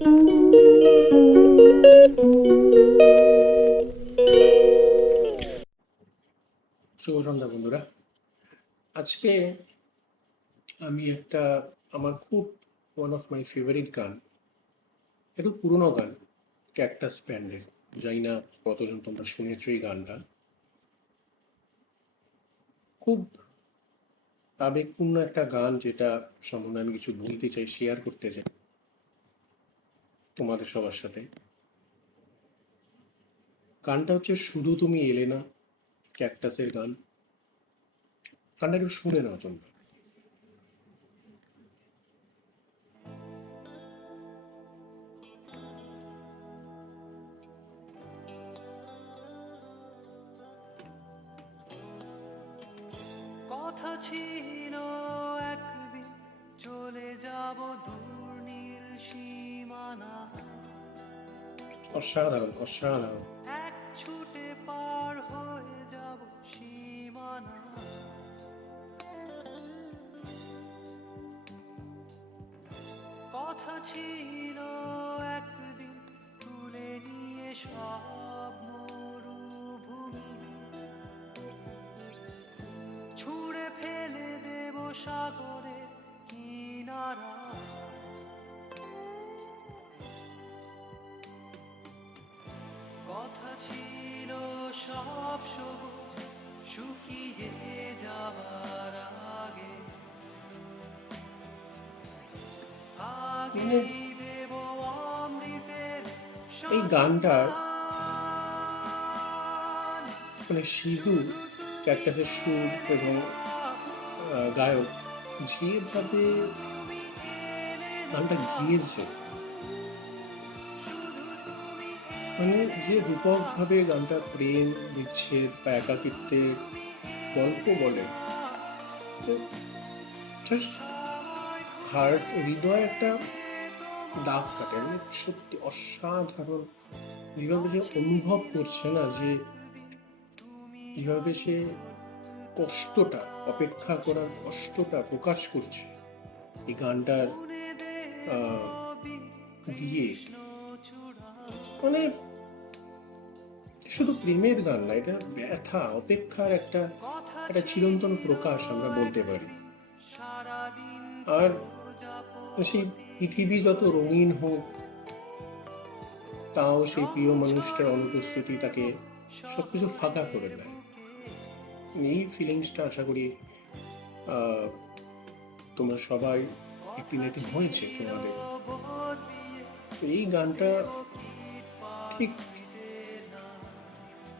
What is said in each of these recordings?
শুভ সন্ধ্যা বন্ধুরা। আজকে আমি একটা আমার খুব ওয়ান অফ মাই ফেভারিট গান, একটু পুরোনো গান, ক্যাকটাস ব্যান্ডের। জানি না কতজন তোমরা শুনেছো এই গানটা। খুব আবেগপূর্ণ একটা গান, যেটা সম্বন্ধে আমি কিছু বলতে চাই, শেয়ার করতে চাই তোমাদের সবার সাথে। গানটা হচ্ছে শুধু তুমি এলে না, ক্যাকটাসের গান। গানটা একটু শুনে নাও তোমরা। কথা ছিল একদিন চলে যাব দূর নীল সীমানা, অসাধারণ অসাধারণ। এক ছুটে পার হয়ে যাব সীমানা। কথা ছিল একদিন তুলে নিয়ে সব মরুভূমি, ছুঁড়ে ফেলে দেব সাগরের কিনারা। কথা ছিল সব সবুজ শুকিয়ে যাবার আগে, মানে আগেই দেব অমৃতের এই গানটার সন্ধান। মানে সিধু, শুধু তুমি ক্যাকটাসের সুর এবং এলে না, গায়ক যেভাবে তুমি এলে গানটা না, গিয়েছে, শুধু তুমি মানে এলে যে না, রূপকভাবে গানটা প্রেম, বিচ্ছেদ বা একাকিত্বের গল্প বলে, জাস্ট সময় হার্ট, হৃদয়ে একটা খুঁজে দাগ তোমার কাটে। মানে সত্যি অসাধারণ যেভাবে যে অচিন অনুভব করছে না, যে একদিন তুমি যেভাবে সে কষ্টটা, অপেক্ষা করার আকাশে কষ্টটা প্রকাশ করছে এই গানটার বুনে দেব আহ, দিয়ে। কৃষ্ণ চূড়া। মানে শুধু প্রেমের গান না, এটা ব্যথা, অপেক্ষার একটা কথা একটা চিরন্তন ছিল প্রকাশ আমরা বলতে পারি। একদিন সারাদিন আর সেই প্রজাপতি, পৃথিবী যত রঙিন হোক, তাও সেই রং প্রিয় মানুষটার ছড়িয়ে অনুপস্থিতি দেব তাকে সবকিছু ফাঁকা করে শহরের দেয়। বুকে। এই ফিলিংসটা আশা করি আহ, তোমরা সবাই একটি না কথা একদিন হয়েছে ছিল তোমাদের। বদলিয়ে তো এই গানটা দেব কীট ঠিক পাখিদের নাম।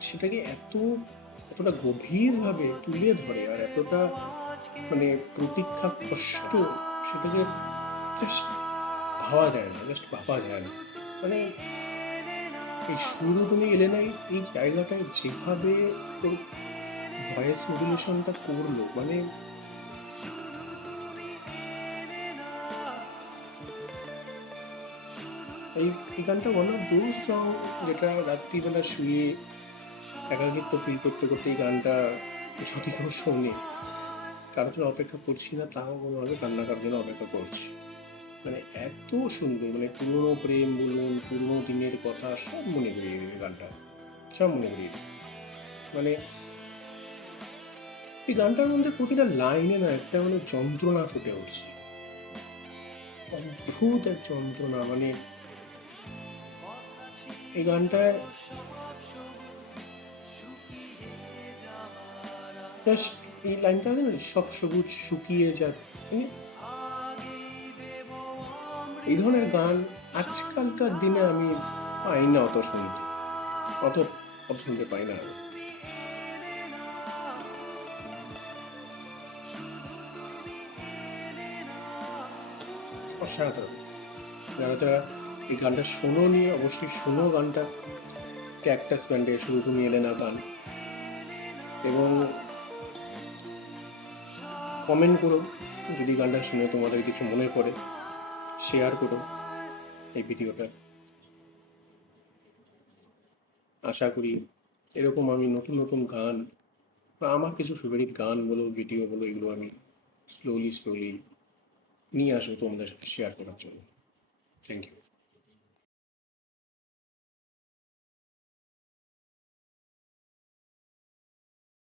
সেটাকে এতটা গভীরভাবে তুলে ধরে, আর দেব এতটা আজকে মানে প্রতীক্ষা, কষ্ট, কবিতা, সেটাকে জাস্ট ভাবা যায় না, জাস্ট ভাবা যায় না। শুধু মানে তুমি এলে না, এই শুরু তুমি এলে না, এই জায়গাটায় যেভাবে ওর ভয়েস মডুলেশনটা করলো, মানে শুধু তুমি এলে না, শুধু এই তুমি এই গানটা ওয়ান অফ দোজ এলে সং, না, যেটা রাত্রিবেলা শুয়ে একাকিত্ব ফিল করতে করতে এই গানটা যদি কেউ শোনে, কারোর জন্য অপেক্ষা করছি না, তাও মনে হবে কান্নাকার জন্য অপেক্ষা করছি। মানে এত সুন্দর, মানে পুরোনো প্রেম বলুন, পুরোনো দিনের কথা সব মনে করিয়ে দেবে গানটা, সব মনে করিয়ে দেবে। মানে এই গানটার মধ্যে প্রতিটা লাইনে না একটা মানে যন্ত্রণা ফুটে উঠছে, অদ্ভুত এক যন্ত্রণা। মানে কথা এই ছিল গানটায় সব সবুজ শুকিয়ে যাবার জাস্ট এই আগে, লাইনটা আছে না, সব সবুজ শুকিয়ে যায়, মানে আগেই দেব এই ধরনের অমৃতের গান আজকালকার দিনে আমি পাই না অত শুনতে, সন্ধান। অত অত শুনতে পাই না আমি। তুমি এলে না, শুধু তুমি এলে না, অসাধারণ। যারা যারা এই গানটা শোনো নিয়ে অবশ্যই শোনো গানটা, ক্যাকটাস ব্যান্ডের শুধু তুমি এলে না গান। এবং কমেন্ট করো যদি গানটা শুনে তোমাদের কিছু মনে পড়ে, শেয়ার করো এই ভিডিওটা। আশা করি এরকম আমি নতুন নতুন গান বা আমার কিছু ফেভারিট গান বলো, ভিডিও বলো, এগুলো আমি স্লোলি স্লোলি নিয়ে আসবো তোমাদের সাথে শেয়ার করার জন্য। Thank you.